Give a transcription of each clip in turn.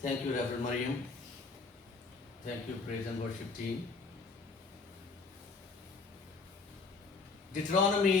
Thank you, Reverend Mariam. Thank you, praise and worship team. Deuteronomy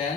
10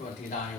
29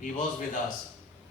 He was with us।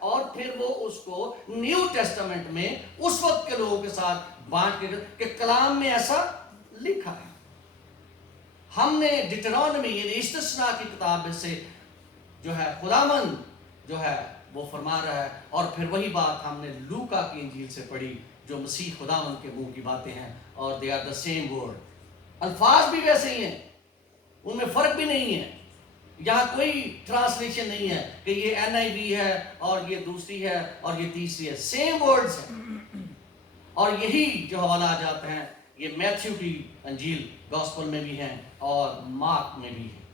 اور پھر وہ اس کو new Testament میں اس وقت کے لوگوں کے ساتھ بانٹ کے کہ کلام میں ایسا لکھا ہے. ہم نے ڈیٹرانومی یعنی استثنا کی کتاب میں سے جو ہے خداوند جو ہے وہ فرما رہا ہے، اور پھر وہی بات ہم نے لوکا کی انجیل سے پڑھی جو مسیح خداوند کے منہ کی باتیں ہیں، اور they are the same word. الفاظ بھی ویسے ہی ہیں، ان میں فرق بھی نہیں ہے. یہاں کوئی ٹرانسلیشن نہیں ہے کہ یہ NIV ہے اور یہ دوسری ہے اور یہ تیسری ہے. سیم ورڈز ہیں. اور یہی جو حوالہ جاتے ہیں یہ میتھیو کی انجیل گاسپل میں بھی ہیں اور مارک میں بھی ہیں.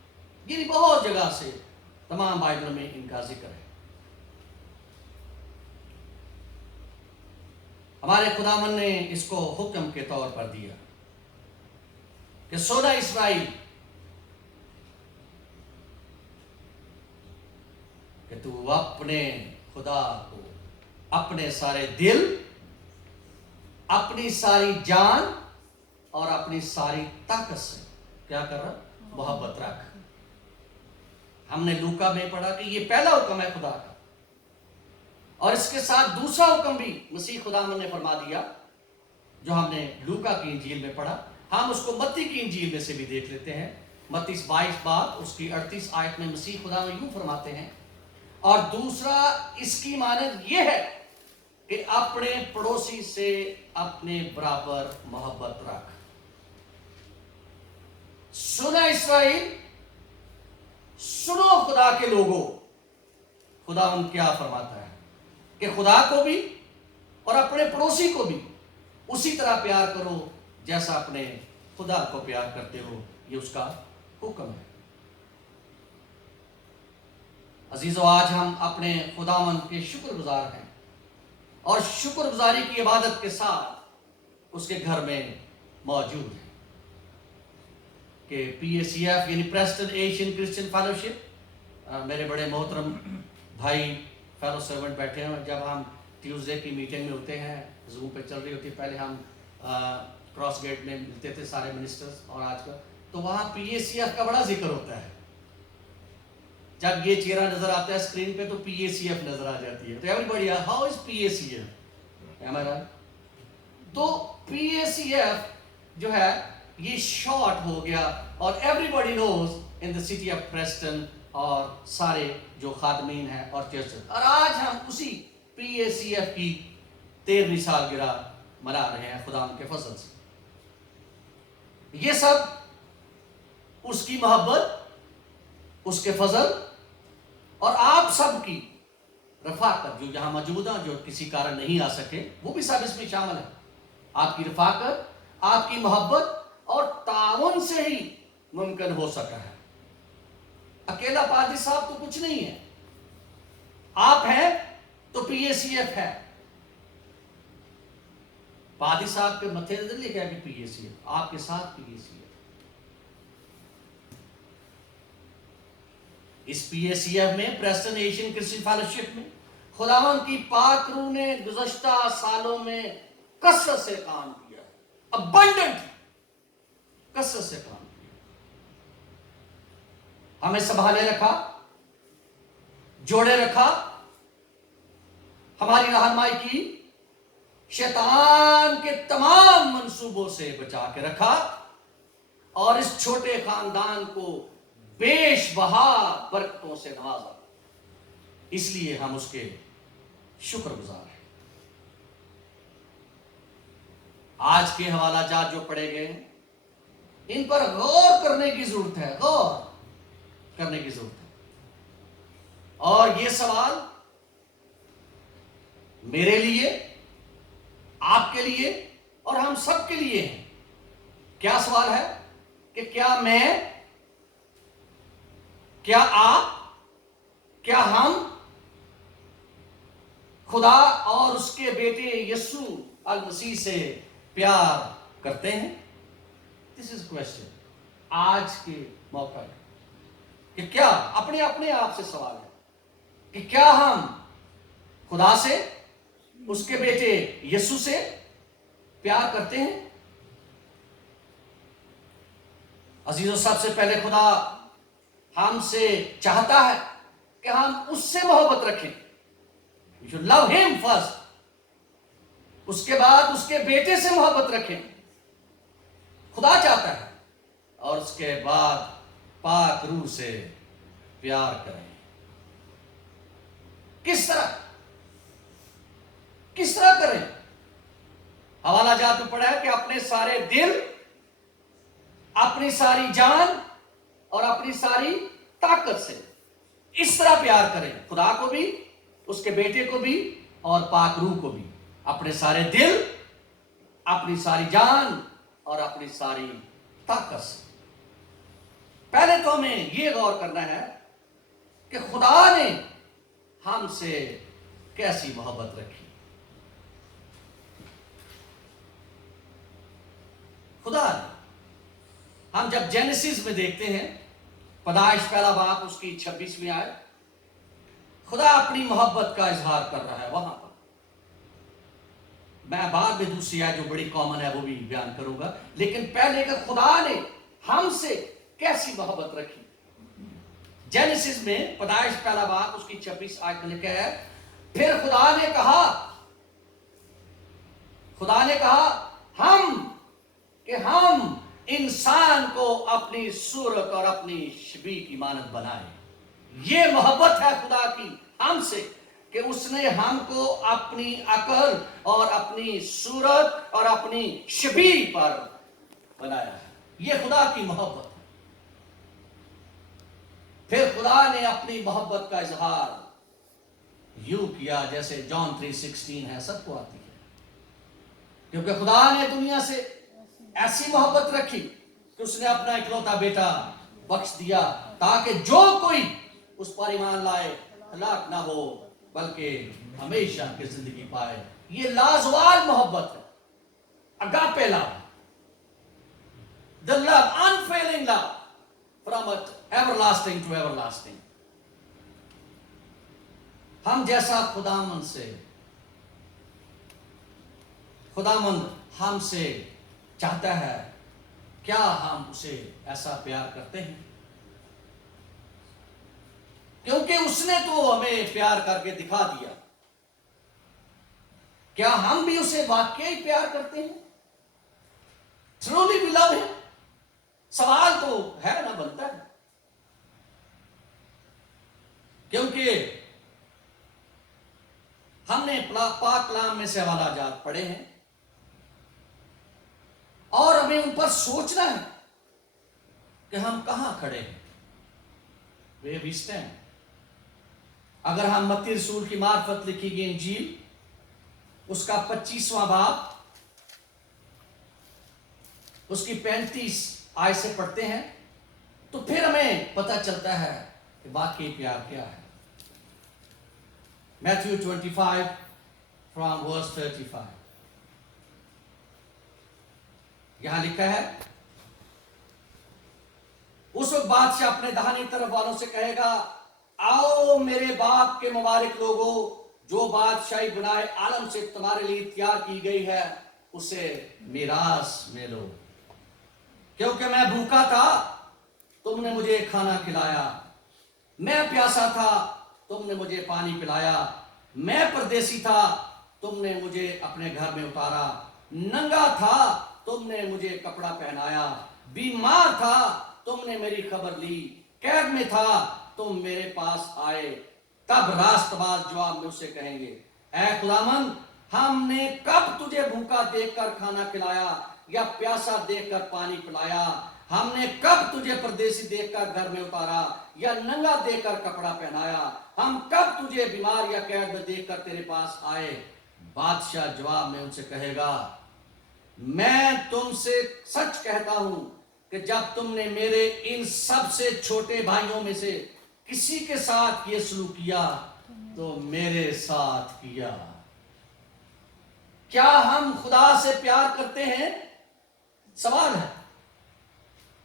یہ بہت جگہ سے تمام بائبل میں ان کا ذکر ہے. ہمارے خداوند نے اس کو حکم کے طور پر دیا کہ سونا اسرائیل کہ تو اپنے خدا کو اپنے سارے دل، اپنی ساری جان اور اپنی ساری طاقت سے کیا کر رہا؟ محبت رکھ. ہم نے لوکا میں پڑھا کہ یہ پہلا حکم ہے خدا کا، اور اس کے ساتھ دوسرا حکم بھی مسیح خداوند نے فرما دیا جو ہم نے لوکا کی انجیل میں پڑھا. ہم اس کو متی کی انجیل میں سے بھی دیکھ لیتے ہیں. متی 22 باب اس کی 38 آیت میں مسیح خداوند یوں فرماتے ہیں، اور دوسرا اس کی مانند یہ ہے کہ اپنے پڑوسی سے اپنے برابر محبت رکھ. سنا اسرائیل، سنو خدا کے لوگوں، خداوند کیا فرماتا ہے کہ خدا کو بھی اور اپنے پڑوسی کو بھی اسی طرح پیار کرو جیسا اپنے خدا کو پیار کرتے ہو. یہ اس کا حکم ہے. عزیزو، آج ہم اپنے خداوند کے شکر گزار ہیں، اور شکر گزاری کی عبادت کے ساتھ اس کے گھر میں موجود ہیں کہ PACF یعنی پریسٹن ایشین کرسچن فیلوشپ. میرے بڑے محترم بھائی فیلو سرونٹ بیٹھے ہیں. جب ہم ٹیوزڈے کی میٹنگ میں ہوتے ہیں، زوم پہ چل رہی ہوتی ہے، پہلے ہم کراس گیٹ میں ملتے تھے سارے منسٹرز، اور آج کل تو وہاں PACF کا بڑا ذکر ہوتا ہے. جب یہ چہرہ نظر آتا ہے اسکرین پہ تو PACF نظر آ جاتی ہے. تو ایوری ہاؤ از PACF؟ تو PACF جو ہے یہ شارٹ ہو گیا، اور everybody knows in the city of Preston اور سارے جو خادمین ہیں اور چرچ. اور آج ہم اسی PACF کی 13ویں سالگرہ منا رہے ہیں خدا کے فضل سے. یہ سب اس کی محبت، اس کے فضل اور آپ سب کی رفاقت جو یہاں موجود ہیں، جو کسی کارن نہیں آ سکے، وہ بھی سب اس میں شامل ہے. آپ کی رفاقت، آپ کی محبت اور تعاون سے ہی ممکن ہو سکا ہے. اکیلا پادری صاحب تو کچھ نہیں ہے. آپ ہیں تو PACF ہے. پادری صاحب کے متھے نظر لکھا کہ PACF، آپ کے ساتھ PACF. اس PACF میں، پریسٹن ایشین کرسچن فیلوشپ میں، خداوند کی پاک روح نے گزشتہ سالوں میں کثرت سے کام کیا، ابنڈنٹ کثرت سے کام کیا. ہمیں سنبھالے رکھا، جوڑے رکھا، ہماری رہنمائی کی، شیطان کے تمام منصوبوں سے بچا کے رکھا، اور اس چھوٹے خاندان کو بیش بہا برکتوں سے نوازا. اس لیے ہم اس کے شکر گزار ہیں. آج کے حوالہ جات جو پڑھے گئے ہیں، ان پر غور کرنے کی ضرورت ہے، غور کرنے کی ضرورت ہے. اور یہ سوال میرے لیے، آپ کے لیے اور ہم سب کے لیے ہے. کیا سوال ہے کہ کیا میں، کیا آپ، کیا ہم خدا اور اس کے بیٹے یسوع المسیح سے پیار کرتے ہیں؟ دس از کوشچن آج کے موقع ہے کہ کیا اپنے آپ سے سوال ہے کہ کیا ہم خدا سے، اس کے بیٹے یسوع سے پیار کرتے ہیں؟ عزیزو، سب سے پہلے خدا ہم سے چاہتا ہے کہ ہم اس سے محبت رکھیں You should love him first. اس کے بعد اس کے بیٹے سے محبت رکھیں. خدا چاہتا ہے. اور اس کے بعد پاک روح سے پیار کریں. کس طرح کریں؟ حوالہ جات میں پڑھا ہے کہ اپنے سارے دل، اپنی ساری جان اور اپنی ساری طاقت سے اس طرح پیار کریں. خدا کو بھی، اس کے بیٹے کو بھی اور پاک روح کو بھی. اپنے سارے دل، اپنی ساری جان اور اپنی ساری طاقت سے. پہلے تو ہمیں یہ غور کرنا ہے کہ خدا نے ہم سے کیسی محبت رکھی. خدا نے، ہم جب جینیسس میں دیکھتے ہیں، پیدائش پہلا باب اس کی 26ویں آیت، خدا اپنی محبت کا اظہار کر رہا ہے وہاں پر. میں بعد میں دوسری آیت جو بڑی کامن ہے وہ بھی بیان کروں گا، لیکن پہلے کہ خدا نے ہم سے کیسی محبت رکھی. جینیسس میں پیدائش پہلا باب اس کی 26 آیت میں لکھا ہے، پھر خدا نے کہا ہم انسان کو اپنی صورت اور اپنی شبیہ کی مانند بنائیں. یہ محبت ہے خدا کی ہم سے کہ اس نے ہم کو اپنی عقل اور اپنی صورت اور اپنی شبیہ پر بنایا ہے. یہ خدا کی محبت ہے. پھر خدا نے اپنی محبت کا اظہار یوں کیا جیسے جان 3:16 ہے، سب کو آتی ہے. کیونکہ خدا نے دنیا سے ایسی محبت رکھی کہ اس نے اپنا اکلوتا بیٹا بخش دیا تاکہ جو کوئی اس پر ایمان لائے ہلاک نہ ہو بلکہ ہمیشہ کی زندگی پائے. یہ لازوال محبت ہے، اگاپے لو، the love, unfailing love from everlasting to everlasting. ہم جیسا خداوند ہم سے چاہتا ہے، کیا ہم اسے ایسا پیار کرتے ہیں؟ کیونکہ اس نے تو ہمیں پیار کر کے دکھا دیا. کیا ہم بھی اسے واقعی پیار کرتے ہیں؟ Truly we love him. سوال تو ہے نا، بنتا ہے. کیونکہ ہم نے پاک کلام میں سے حوالہ جات پڑھے ہیں اور ہمیں ان پر سوچنا ہے کہ ہم کہاں کھڑے ہیں. Where we stand. اگر ہم متی رسول کی معرفت لکھی گئی انجیل اس کا 25واں باب اس کی 35 آیت سے پڑھتے ہیں تو پھر ہمیں پتہ چلتا ہے کہ واقعی پیار کیا ہے. Matthew 25 from verse 35. یہاں لکھا ہے، اس وقت بادشاہ اپنے داہنی طرف والوں سے کہے گا، آؤ میرے باپ کے مبارک لوگوں، جو بادشاہی بنائے عالم سے تمہارے لیے تیار کی گئی ہے اسے میراث میں لو. کیونکہ میں بھوکا تھا تم نے مجھے کھانا کھلایا، میں پیاسا تھا تم نے مجھے پانی پلایا، میں پردیسی تھا تم نے مجھے اپنے گھر میں اتارا، ننگا تھا تم نے مجھے کپڑا پہنایا، بیمار تھا تم نے میری خبر لی، قید میں تھا تم میرے پاس آئے. تب راست باز جواب میں اسے کہیں گے، اے خداوند، ہم نے کب تجھے بھوکا دیکھ کر کھانا کھلایا یا پیاسا دیکھ کر پانی پلایا؟ ہم نے کب تجھے پردیسی دیکھ کر گھر میں اتارا یا ننگا دیکھ کر کپڑا پہنایا؟ ہم کب تجھے بیمار یا قید میں دیکھ کر تیرے پاس آئے؟ بادشاہ جواب میں ان سے کہے گا، میں تم سے سچ کہتا ہوں کہ جب تم نے میرے ان سب سے چھوٹے بھائیوں میں سے کسی کے ساتھ یہ سلوک کیا تو میرے ساتھ کیا. کیا ہم خدا سے پیار کرتے ہیں؟ سوال ہے.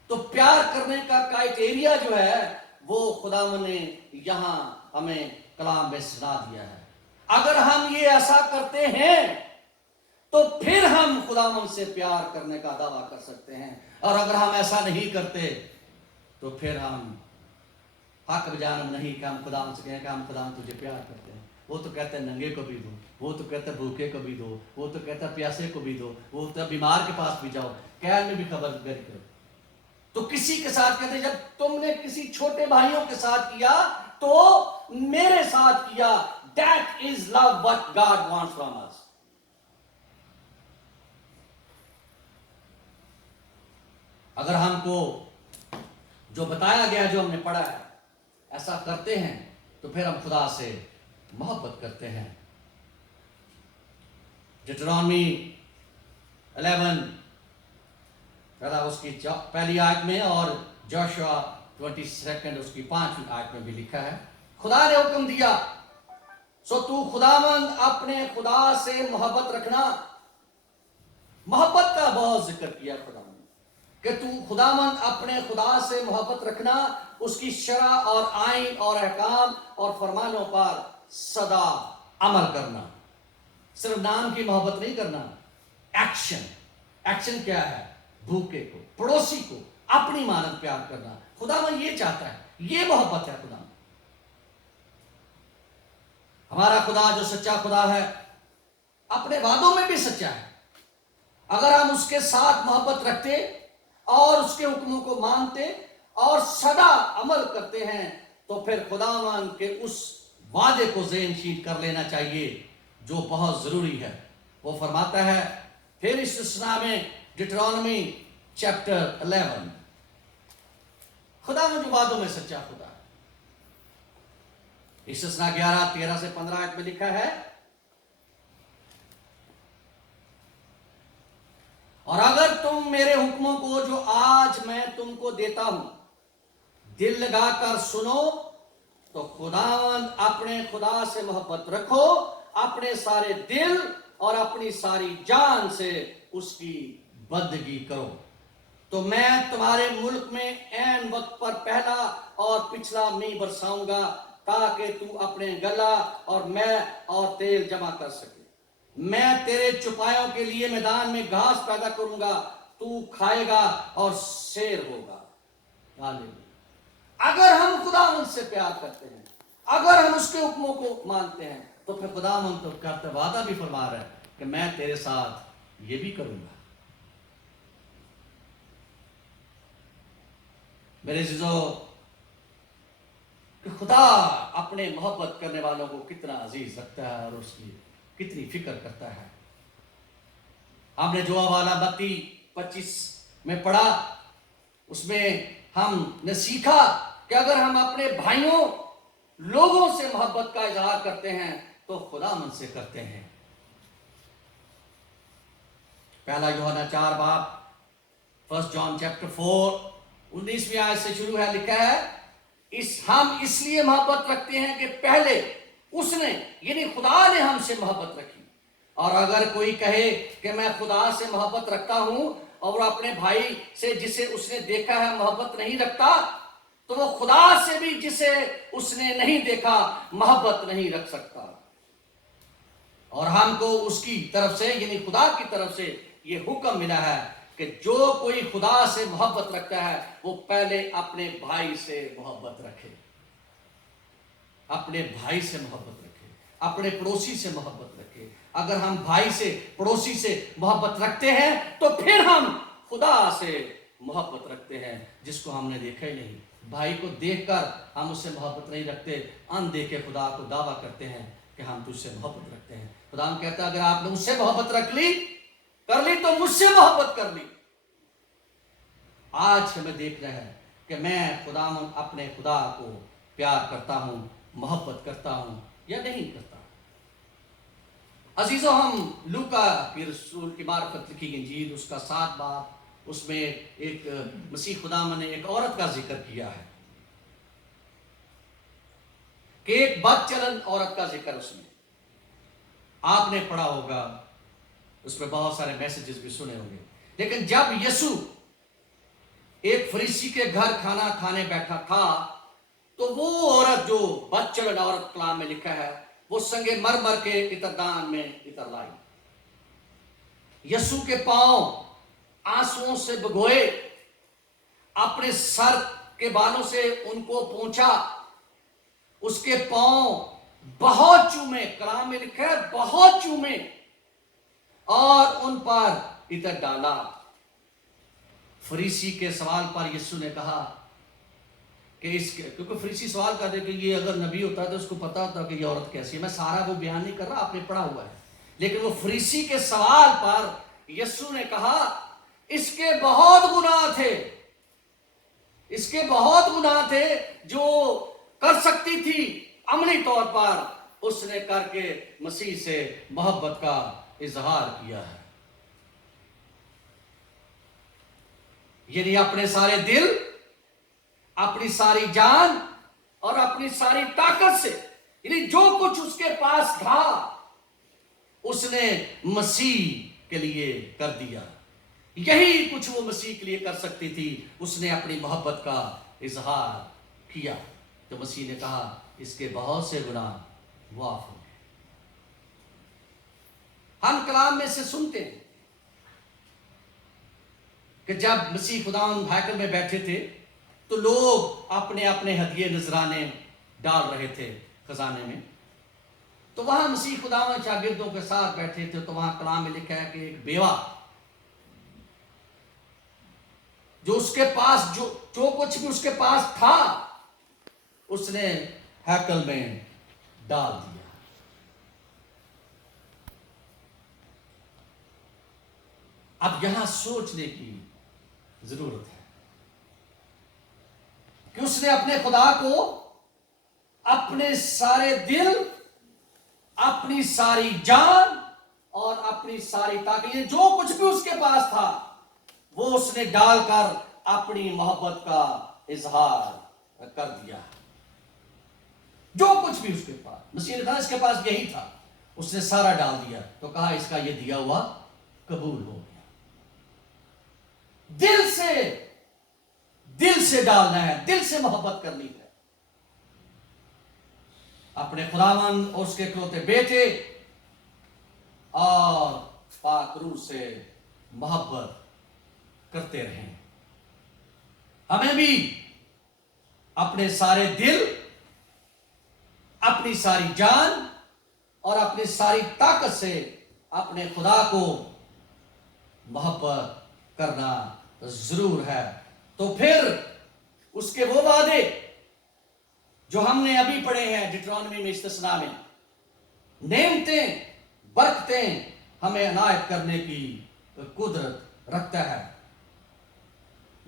تو پیار کرنے کا کرائٹیریا جو ہے وہ خداوند نے یہاں ہمیں کلام میں سنا دیا ہے. اگر ہم یہ ایسا کرتے ہیں تو پھر ہم خداوند سے پیار کرنے کا دعویٰ کر سکتے ہیں، اور اگر ہم ایسا نہیں کرتے تو پھر ہم حق بجانب نہیں کہ ہم خداوند سے کہیں کہ ہم خداوند تجھے پیار کرتے ہیں. وہ تو کہتا ہے ننگے کو بھی دو، وہ تو کہتا ہے بھوکے کو بھی دو، وہ تو کہتا ہے پیاسے کو بھی دو، وہ تو بیمار کے پاس بھی جاؤ، قید میں بھی خبرداری کرو۔ تو کسی کے ساتھ کہتے ہیں جب تم نے کسی چھوٹے بھائیوں کے ساتھ کیا تو میرے ساتھ کیا۔ That is love what God wants from us۔ اگر ہم کو جو بتایا گیا، جو ہم نے پڑھا ہے، ایسا کرتے ہیں تو پھر ہم خدا سے محبت کرتے ہیں۔ ڈیوٹرانومی 11 اس کی پہلی آیت میں اور جوشوا 22 اس کی 5ویں آیت میں بھی لکھا ہے، خدا نے حکم دیا سو تو خداوند اپنے خدا سے محبت رکھنا۔ محبت کا بہت ذکر کیا خدا نے کہ تو خداوند اپنے خدا سے محبت رکھنا، اس کی شرع اور آئین اور احکام اور فرمانوں پر سدا عمل کرنا۔ صرف نام کی محبت نہیں کرنا، ایکشن کیا ہے؟ بھوکے کو، پڑوسی کو اپنی مانند پیار کرنا۔ خداوند یہ چاہتا ہے، یہ محبت ہے خدا۔ ہمارا خدا جو سچا خدا ہے اپنے وعدوں میں بھی سچا ہے۔ اگر ہم اس کے ساتھ محبت رکھتے اور اس کے حکموں کو مانتے اور سدا عمل کرتے ہیں تو پھر خداوند کے اس وعدے کو ذہن نشین کر لینا چاہیے جو بہت ضروری ہے۔ وہ فرماتا ہے پھر استثناء میں ڈیوٹرانومی چیپٹر 11، خداوند جو وعدوں میں سچا خدا ہے۔ استثناء 11 سے 15 آیت میں لکھا ہے، اور اگر تم میرے حکموں کو جو آج میں تم کو دیتا ہوں دل لگا کر سنو تو خداوند اپنے خدا سے محبت رکھو، اپنے سارے دل اور اپنی ساری جان سے اس کی بندگی کرو، تو میں تمہارے ملک میں عین وقت پر پہلا اور پچھلا می برساؤں گا تاکہ تو اپنے گلا اور میں اور تیل جمع کر سکے۔ میں تیرے چپایوں کے لیے میدان میں گھاس پیدا کروں گا، تو کھائے گا اور سیر ہوگا۔ اگر ہم خداوند سے پیار کرتے ہیں، اگر ہم اس کے حکموں کو مانتے ہیں تو پھر خداوند تو کرتے وعدہ بھی فرما رہا ہے کہ میں تیرے ساتھ یہ بھی کروں گا۔ میرے عزیزو، کہ خدا اپنے محبت کرنے والوں کو کتنا عزیز رکھتا ہے اور اس کی کتنی فکر کرتا ہے۔ ہم نے جو حوالہ متی 25 میں پڑھا، اس میں ہم نے سیکھا کہ اگر ہم اپنے بھائیوں لوگوں سے محبت کا اظہار کرتے ہیں تو خداوند سے کرتے ہیں۔ پہلا یوحنا 4 باب 1 جان چیپٹر 4 19ویں آیت سے شروع ہے، لکھا ہے ہم اس لیے محبت رکھتے ہیں کہ پہلے اس نے یعنی خدا نے ہم سے محبت رکھی، اور اگر کوئی کہے کہ میں خدا سے محبت رکھتا ہوں اور اپنے بھائی سے جسے اس نے دیکھا ہے محبت نہیں رکھتا تو وہ خدا سے بھی جسے اس نے نہیں دیکھا محبت نہیں رکھ سکتا۔ اور ہم کو اس کی طرف سے یعنی خدا کی طرف سے یہ حکم ملا ہے کہ جو کوئی خدا سے محبت رکھتا ہے وہ پہلے اپنے بھائی سے محبت رکھے، اپنے بھائی سے محبت رکھے، اپنے پڑوسی سے محبت رکھے۔ اگر ہم بھائی سے پڑوسی سے محبت رکھتے ہیں تو پھر ہم خدا سے محبت رکھتے ہیں جس کو ہم نے دیکھا ہی نہیں۔ بھائی کو دیکھ کر ہم اس سے محبت نہیں رکھتے، اندیکھے خدا کو دعویٰ کرتے ہیں کہ ہم تجھ سے محبت رکھتے ہیں۔ خدا ہم کہتا ہے اگر آپ نے مجھ سے محبت کر لی تو مجھ سے محبت کر لی۔ آج ہمیں دیکھ رہے ہیں کہ میں اپنے خدا کو پیار کرتا ہوں، محبت کرتا ہوں یا نہیں کرتا۔ عزیزو، ہم لوکا کی رسول کی معرفت لکھی گئی انجیل اس کا 7 باب، اس میں ایک مسیح خداوند نے ایک عورت کا ذکر کیا ہے کہ ایک بد چلن عورت کا ذکر اس میں آپ نے پڑھا ہوگا، اس میں بہت سارے میسیجز بھی سنے ہوں گے۔ لیکن جب یسوع ایک فریسی کے گھر کھانا کھانے بیٹھا تھا تو وہ عورت جو بد چلن عورت کلام میں لکھا ہے وہ سنگ مرمر کے عطردان میں عطر لائی، یسوع کے پاؤں آنسوؤں سے بھگوئے، اپنے سر کے بالوں سے ان کو پونچھا، اس کے پاؤں بہت چومے، کلام میں لکھا ہے بہت چومے اور ان پر عطر ڈالا۔ فریسی کے سوال پر یسوع نے کہا کہ کیونکہ فریسی سوال کرتے کہ یہ اگر نبی ہوتا تو اس کو پتا ہوتا کہ یہ عورت کیسی ہے۔ میں سارا وہ بیان نہیں کر رہا، آپ نے پڑھا ہوا ہے، لیکن وہ فریسی کے سوال پر یسوع نے کہا اس کے بہت گناہ تھے، اس کے بہت گناہ تھے جو کر سکتی تھی عملی طور پر، اس نے کر کے مسیح سے محبت کا اظہار کیا ہے۔ یعنی اپنے سارے دل، اپنی ساری جان اور اپنی ساری طاقت سے، یعنی جو کچھ اس کے پاس تھا اس نے مسیح کے لیے کر دیا۔ یہی کچھ وہ مسیح کے لیے کر سکتی تھی، اس نے اپنی محبت کا اظہار کیا۔ تو مسیح نے کہا اس کے بہت سے گناہ معاف ہو گئے۔ ہم کلام میں سے سنتے ہیں کہ جب مسیح خداوند ہیکل میں بیٹھے تھے تو لوگ اپنے اپنے ہدیے نذرانے ڈال رہے تھے خزانے میں، تو وہاں مسیح خداوند شاگردوں کے ساتھ بیٹھے تھے، تو وہاں کلام میں لکھا ہے کہ ایک بیوہ جو اس کے پاس جو کچھ بھی اس کے پاس تھا اس نے ہیکل میں ڈال دیا۔ اب یہاں سوچنے کی ضرورت ہے کہ اس نے اپنے خدا کو اپنے سارے دل، اپنی ساری جان اور اپنی ساری طاقت، جو کچھ بھی اس کے پاس تھا وہ اس نے ڈال کر اپنی محبت کا اظہار کر دیا۔ جو کچھ بھی اس کے پاس، مسیح نے کہا اس کے پاس یہی تھا، اس نے سارا ڈال دیا، تو کہا اس کا یہ دیا ہوا قبول ہو گیا۔ دل سے ڈالنا ہے، دل سے محبت کرنی ہے اپنے خداوند اور اس کے اکلوتے بیٹے اور پاک روح سے محبت کرتے رہیں۔ ہمیں بھی اپنے سارے دل، اپنی ساری جان اور اپنی ساری طاقت سے اپنے خدا کو محبت کرنا ضرور ہے۔ تو پھر اس کے وہ وعدے جو ہم نے ابھی پڑھے ہیں ڈیٹرانومی میں، استثناء میں، نعمتیں، برکتیں ہمیں عنایت کرنے کی قدرت رکھتا ہے۔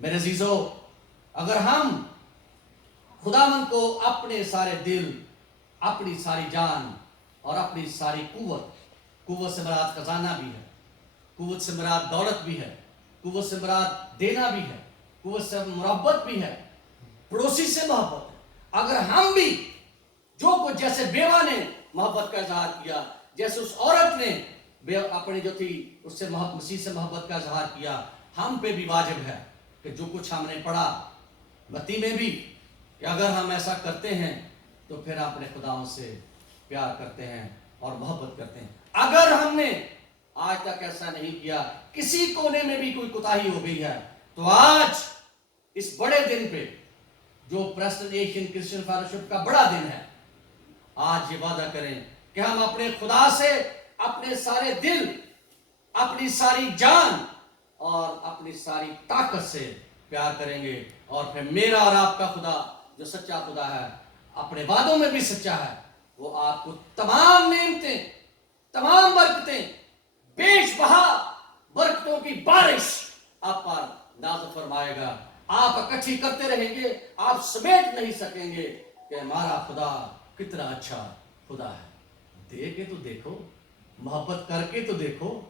میرے عزیزو، اگر ہم خداوند کو اپنے سارے دل، اپنی ساری جان اور اپنی ساری قوت سے مراد خزانہ بھی ہے، قوت سے مراد دولت بھی ہے، قوت سے مراد دینا بھی ہے، قوت سے محبت بھی ہے، پڑوسی سے محبت ہے۔ اگر ہم بھی جو کچھ جیسے بیوہ نے محبت کا اظہار کیا، جیسے اس عورت نے اپنی جو تھی اس سے مسیح سے محبت کا اظہار کیا، ہم پہ بھی واجب ہے کہ جو کچھ ہم نے پڑھا متی میں بھی، کہ اگر ہم ایسا کرتے ہیں تو پھر اپنے خداوند سے پیار کرتے ہیں اور محبت کرتے ہیں۔ اگر ہم نے آج تک ایسا نہیں کیا، کسی کونے میں بھی کوئی کوتاہی ہو گئی ہے، تو آج اس بڑے دن پہ جو پریسٹن ایشین کرسچن فیلوشپ کا بڑا دن ہے، آج یہ وعدہ کریں کہ ہم اپنے خدا سے اپنے سارے دل، اپنی ساری جان اور اپنی ساری طاقت سے پیار کریں گے، اور پھر میرا اور آپ کا خدا جو سچا خدا ہے، اپنے وعدوں میں بھی سچا ہے، وہ آپ کو تمام نعمتیں، تمام برکتیں، بیش بہا برکتوں کی بارش آپ پر نازل فرمائے گا۔ آپ اکٹھی کرتے رہیں گے، آپ سمیٹ نہیں سکیں گے کہ ہمارا خدا کتنا اچھا خدا ہے۔ دے کے تو دیکھو، محبت کر کے تو دیکھو،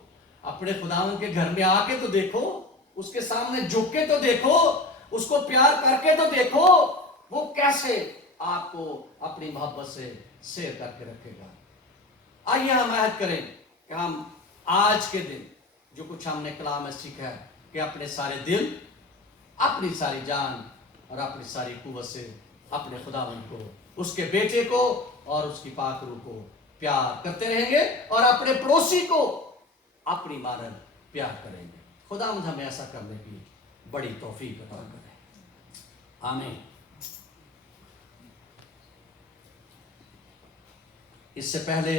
اپنے خداوند کے گھر میں آ کے تو دیکھو، اس کے سامنے جھک کے تو دیکھو، اس کو پیار کر کے تو دیکھو، وہ کیسے آپ کو اپنی محبت سے سیر کر کے رکھے گا۔ آئیے ہم عہد کریں کہ ہم آج کے دن جو کچھ ہم نے کلام میں سیکھا ہے کہ اپنے سارے دل، اپنی ساری جان اور اپنی ساری قوت سے اپنے خداوند کو، اس کے بیٹے کو اور اس کی پاک روح کو پیار کرتے رہیں گے، اور اپنے پڑوسی کو اپنی مانند پیار کریں گے۔ خداوند ہمیں ایسا کرنے کی بڑی توفیق عطا کرے۔ آمین۔ اس سے پہلے